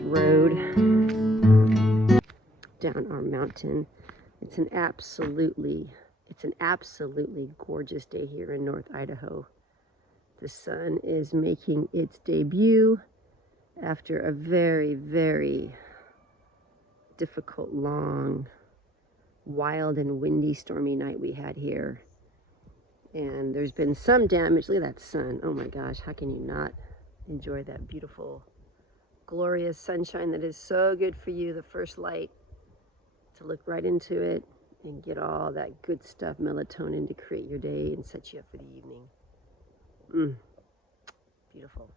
road down our mountain. It's an absolutely gorgeous day here in North Idaho. The sun is making its debut after a very, very difficult, long, wild and windy, stormy night we had here. And there's been some damage. Look at that sun. Oh my gosh, how can you not enjoy that beautiful, glorious sunshine that is so good for you, the first light, to look right into it and get all that good stuff, melatonin, to create your day and set you up for the evening. Beautiful.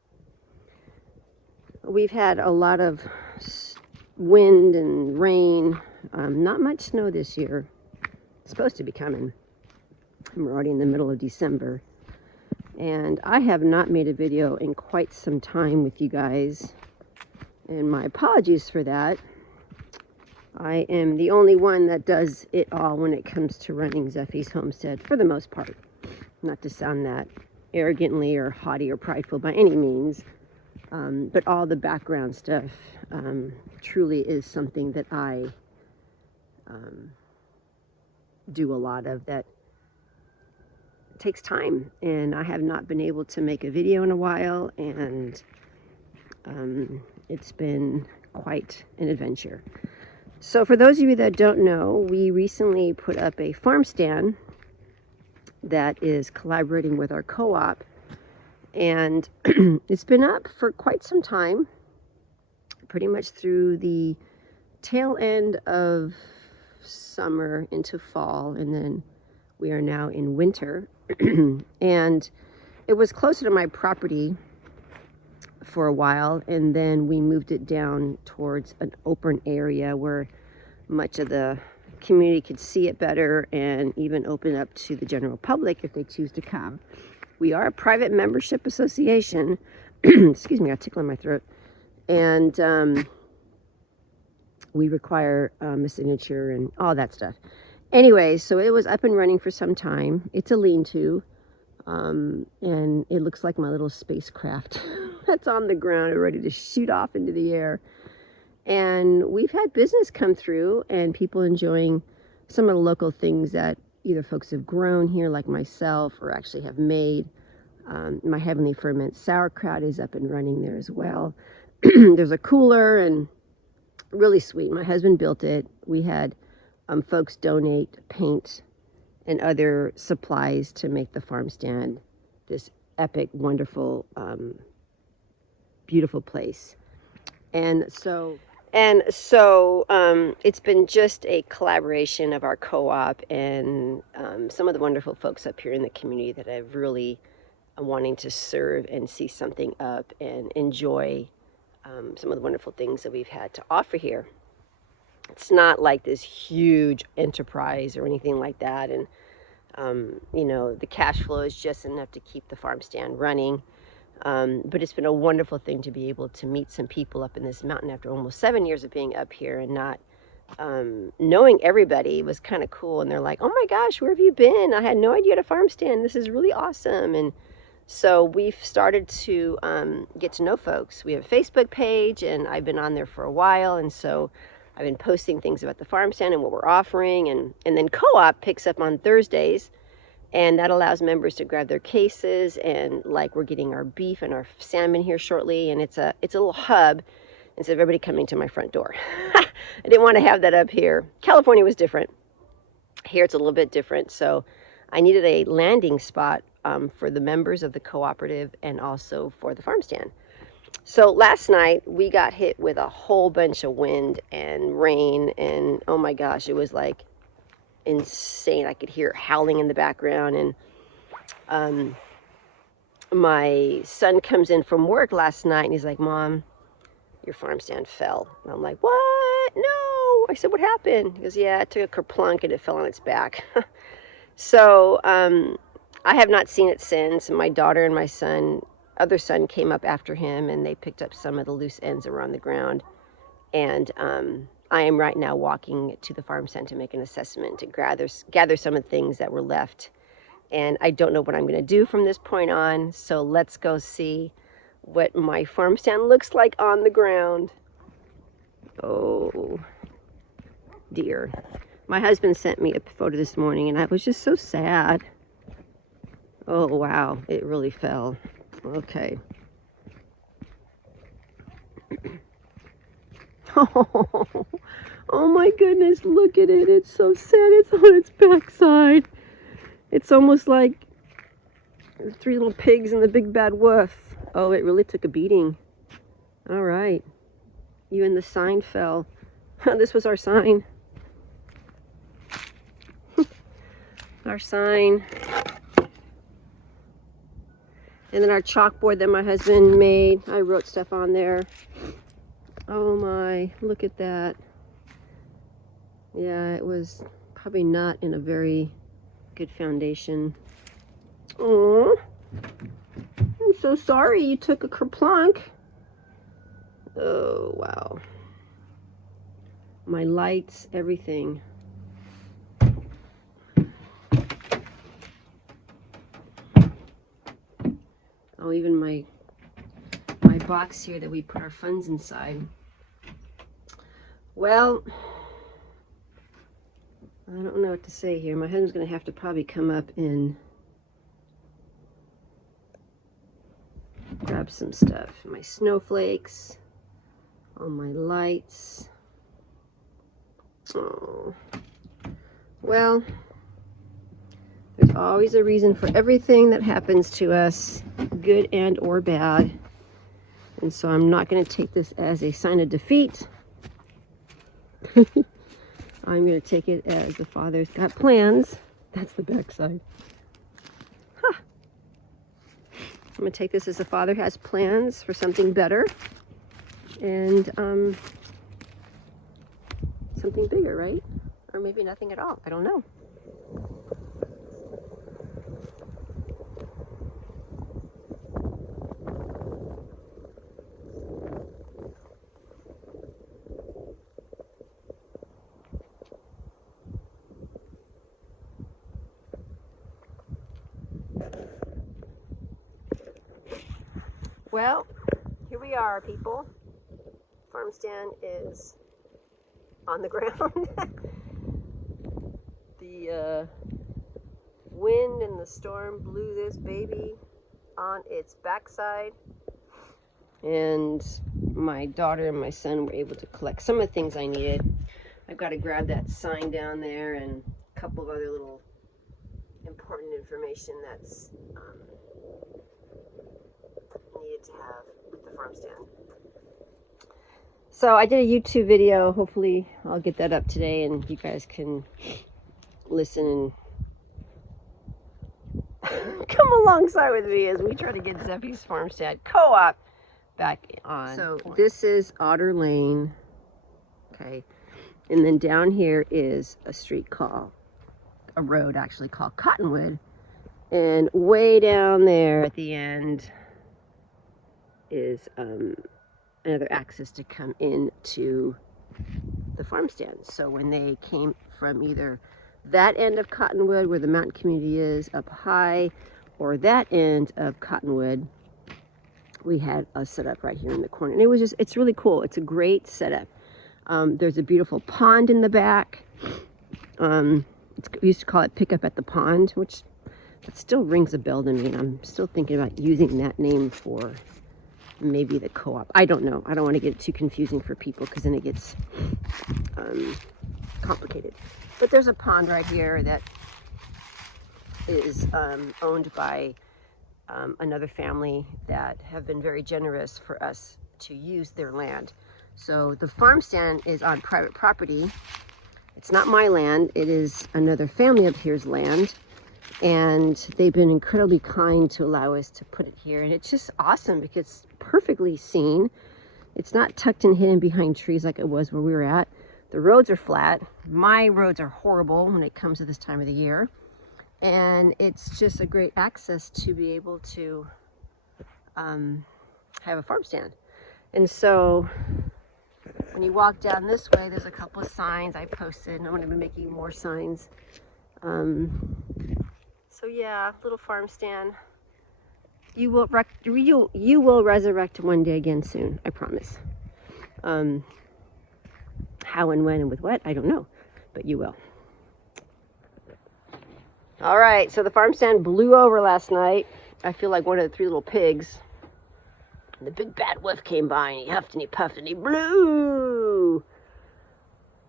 We've had a lot of wind and rain, not much snow this year. It's supposed to be coming. We're already in the middle of December. And I have not made a video in quite some time with you guys. And my apologies for that. I am the only one that does it all when it comes to running Zephys Homestead, for the most part. Not to sound that arrogantly or haughty or prideful by any means. But all the background stuff truly is something that I do a lot of, that takes time, and I have not been able to make a video in a while, and it's been quite an adventure. So for those of you that don't know, we recently put up a farm stand that is collaborating with our co-op, and it's been up for quite some time, pretty much through the tail end of summer into fall, and then we are now in winter. And it was closer to my property for a while, and then we moved it down towards an open area where much of the community could see it better, and even open up to the general public if they choose to come. We are a private membership association. Excuse me, I tickle in my throat. And we require a signature and all that stuff. Anyway, so it was up and running for some time. It's a lean-to, and it looks like my little spacecraft that's on the ground ready to shoot off into the air. And we've had business come through, and people enjoying some of the local things that either folks have grown here, like myself, or actually have made. My Heavenly Ferment sauerkraut is up and running there as well. There's a cooler, and really sweet. My husband built it. We had folks donate paint and other supplies to make the farm stand this epic, wonderful, beautiful place. And so it's been just a collaboration of our co-op and some of the wonderful folks up here in the community that I've really wanting to serve and see something up and enjoy some of the wonderful things that we've had to offer here. It's not like this huge enterprise or anything like that. And, you know, the cash flow is just enough to keep the farm stand running. But it's been a wonderful thing to be able to meet some people up in this mountain after almost 7 years of being up here and not knowing everybody. Was kind of cool. And they're like, oh my gosh, where have you been? I had no idea you had a farm stand. This is really awesome. And so we've started to get to know folks. We have a Facebook page, and I've been on there for a while. And so I've been posting things about the farm stand and what we're offering. And then co-op picks up on Thursdays, and that allows members to grab their cases. And like, we're getting our beef and our salmon here shortly. And it's a little hub instead of everybody coming to my front door. I didn't want to have that up here. California was different. Here it's a little bit different. So I needed a landing spot for the members of the cooperative and also for the farm stand. So last night we got hit with a whole bunch of wind and rain, and oh my gosh, it was like insane. I could hear it howling in the background. And my son comes in from work last night, and he's like, Mom, your farm stand fell. And I'm like, what? No. I said, what happened? He goes, yeah, it took a kerplunk and it fell on its back. So I have not seen it since. My daughter and my other son came up after him, and they picked up some of the loose ends that were on the ground. And I am right now walking to the farm stand to make an assessment, to gather some of the things that were left. And I don't know what I'm going to do from this point on. So let's go see what my farm stand looks like on the ground. Oh dear. My husband sent me a photo this morning and I was just so sad. Oh wow, it really fell. Okay. Oh my goodness, look at it. It's so sad. It's on its backside. It's almost like Three Little Pigs and the Big Bad Wolf. Oh, it really took a beating. All right. Even the sign fell. This was our sign. Our sign. And then our chalkboard that my husband made. I wrote stuff on there. Oh my, look at that. Yeah, it was probably not in a very good foundation. Oh, I'm so sorry you took a kerplunk. Oh, wow. My lights, everything. Oh, even my box here that we put our funds inside. Well, I don't know what to say here. My husband's going to have to probably come up and grab some stuff. My snowflakes, all my lights. Oh, well, there's always a reason for everything that happens to us, good and or bad. And so I'm not going to take this as a sign of defeat. I'm going to take it as the Father's got plans. That's the backside. Huh. I'm going to take this as the Father has plans for something better. And something bigger, right? Or maybe nothing at all. I don't know. Well, here we are, people. Farm stand is on the ground. The wind and the storm blew this baby on its backside, and my daughter and my son were able to collect some of the things I needed. I've got to grab that sign down there and a couple of other little important information that's needed to have with the farm stand. So I did a YouTube video. Hopefully I'll get that up today and you guys can listen and come alongside with me as we try to get Zephys Farm-stand co-op back on. So this is Otter Lane. Okay. And then down here is a road actually called Cottonwood. And way down there at the end is another access to come into the farm stand. So when they came from either that end of Cottonwood where the mountain community is up high, or that end of Cottonwood, we had a setup right here in the corner. And it's really cool. It's a great setup. There's a beautiful pond in the back. We used to call it Pick Up at the Pond, which that still rings a bell to me. And I'm still thinking about using that name for maybe the co-op. I don't know. I don't want to get it too confusing for people because then it gets complicated. But there's a pond right here that is owned by another family that have been very generous for us to use their land. So the farm stand is on private property. It's not my land. It is another family up here's land. And they've been incredibly kind to allow us to put it here. And it's just awesome because it's perfectly seen. It's not tucked and hidden behind trees like it was where we were at. The roads are flat. My roads are horrible when it comes to this time of the year. And it's just a great access to be able to have a farm stand. And so when you walk down this way, there's a couple of signs I posted, and I'm going to be making more signs. So yeah, little farm stand. You will resurrect one day again soon, I promise. How and when and with what, I don't know, but you will. All right, so the farm stand blew over last night. I feel like one of the three little pigs. And the big bad wolf came by and he huffed and he puffed and he blew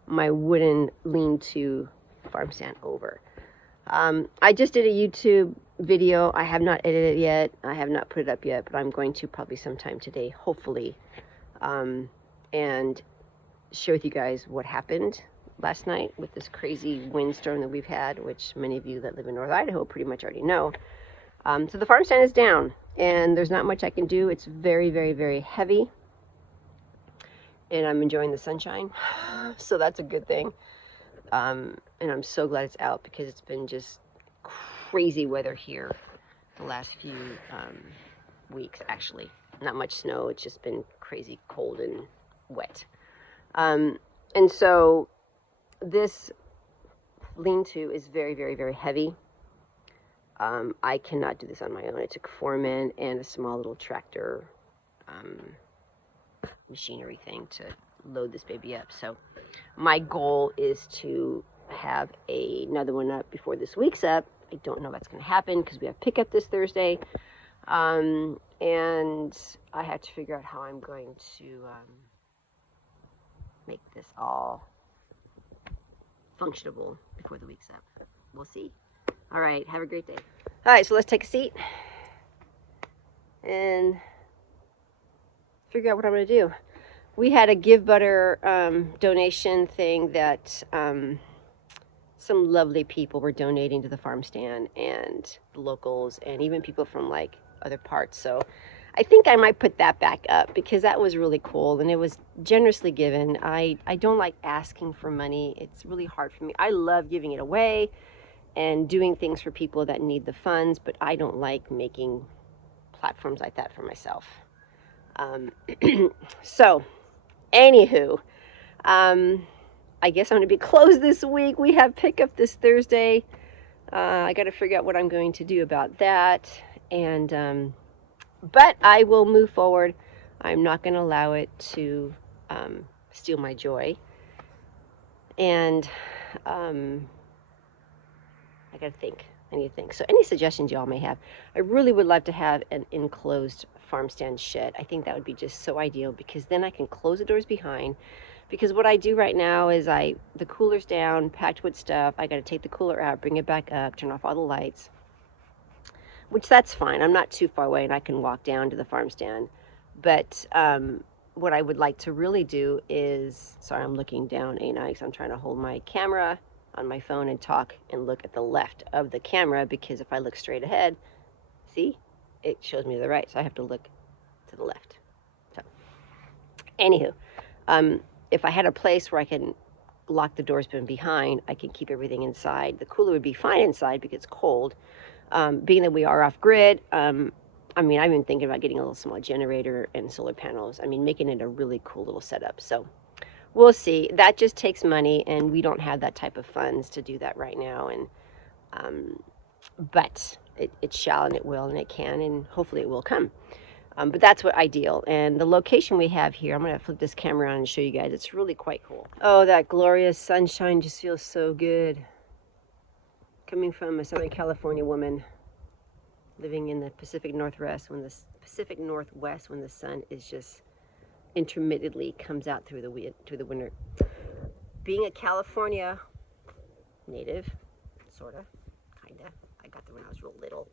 my wooden lean-to farm stand over. I just did a YouTube video. I have not edited it yet. I have not put it up yet, but I'm going to probably sometime today, hopefully, and share with you guys what happened last night with this crazy windstorm that we've had, which many of you that live in North Idaho pretty much already know. So the farm stand is down, and there's not much I can do. It's very, very, very heavy, and I'm enjoying the sunshine, so that's a good thing. And I'm so glad it's out because it's been just crazy weather here the last few weeks, actually. Not much snow, it's just been crazy cold and wet. And so this lean-to is very, very, very heavy. I cannot do this on my own. It took 4 men and a small little tractor machinery thing to load this baby up. So my goal is to have another one up before this week's up. I don't know if that's going to happen because we have pickup this Thursday. And I have to figure out how I'm going to make this all functionable before the week's up. We'll see. All right, have a great day. All right, so let's take a seat and figure out what I'm going to do. We had a Give Butter donation thing that some lovely people were donating to the farm stand, and the locals, and even people from like other parts. So I think I might put that back up because that was really cool and it was generously given. I don't like asking for money. It's really hard for me. I love giving it away and doing things for people that need the funds, but I don't like making platforms like that for myself. So anywho, I guess I'm going to be closed this week. We have pickup this Thursday. I got to figure out what I'm going to do about that. And, but I will move forward. I'm not going to allow it to steal my joy. And I got to think. I need to think. So any suggestions y'all may have. I really would love to have an enclosed farm stand shed. I think that would be just so ideal because then I can close the doors behind. Because what I do right now is the cooler's down, packed with stuff. I got to take the cooler out, bring it back up, turn off all the lights. Which that's fine. I'm not too far away and I can walk down to the farm stand. But what I would like to really do is, sorry, I'm looking down, ain't I? Because I'm trying to hold my camera on my phone and talk and look at the left of the camera, because if I look straight ahead, see, it shows me to the right, so I have to look to the left. So anywho, if I had a place where I can lock the doors from behind, I can keep everything inside. The cooler would be fine inside because it's cold. Being that we are off grid, I mean, I've been thinking about getting a little small generator and solar panels. I mean, making it a really cool little setup. So we'll see. That just takes money, and we don't have that type of funds to do that right now. And but it shall, and it will, and it can, and hopefully it will come. But that's what ideal. And the location we have here, I'm going to flip this camera around and show you guys. It's really quite cool. Oh, that glorious sunshine just feels so good. Coming from a Southern California woman living in the Pacific Northwest, when the sun is just intermittently comes out through the winter. Being a California native, sorta, kinda. I got there when I was real little.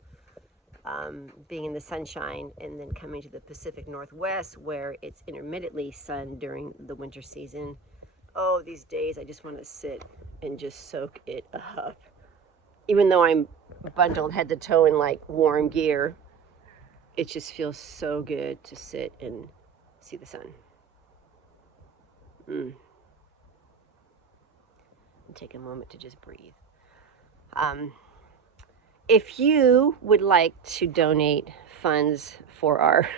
Being in the sunshine and then coming to the Pacific Northwest where it's intermittently sun during the winter season. Oh, these days I just want to sit and just soak it up. Even though I'm bundled head to toe in like warm gear, it just feels so good to sit and see the sun. And take a moment to just breathe. If you would like to donate funds for our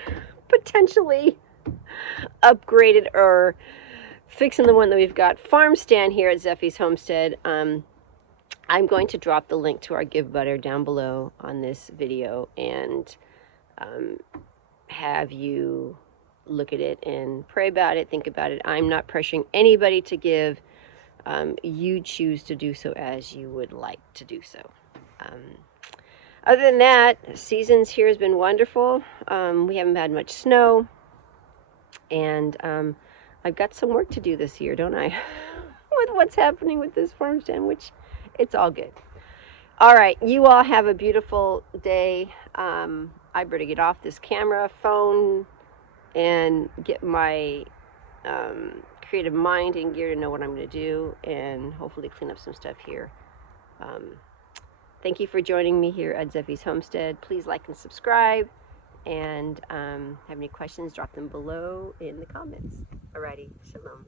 potentially upgraded or fixing the one that we've got farm stand here at Zephy's Homestead, I'm going to drop the link to our Give Butter down below on this video and have you look at it and pray about it, think about it. I'm not pressuring anybody to give. You choose to do so as you would like to do so. Other than that, seasons here has been wonderful. We haven't had much snow, and I've got some work to do this year, don't I? With what's happening with this farm stand, which it's all good. All right, you all have a beautiful day. I better get off this camera, phone, and get my creative mind in gear to know what I'm going to do, and hopefully clean up some stuff here. Thank you for joining me here at Zephys Homestead. Please like and subscribe, and have any questions, drop them below in the comments. Alrighty, shalom.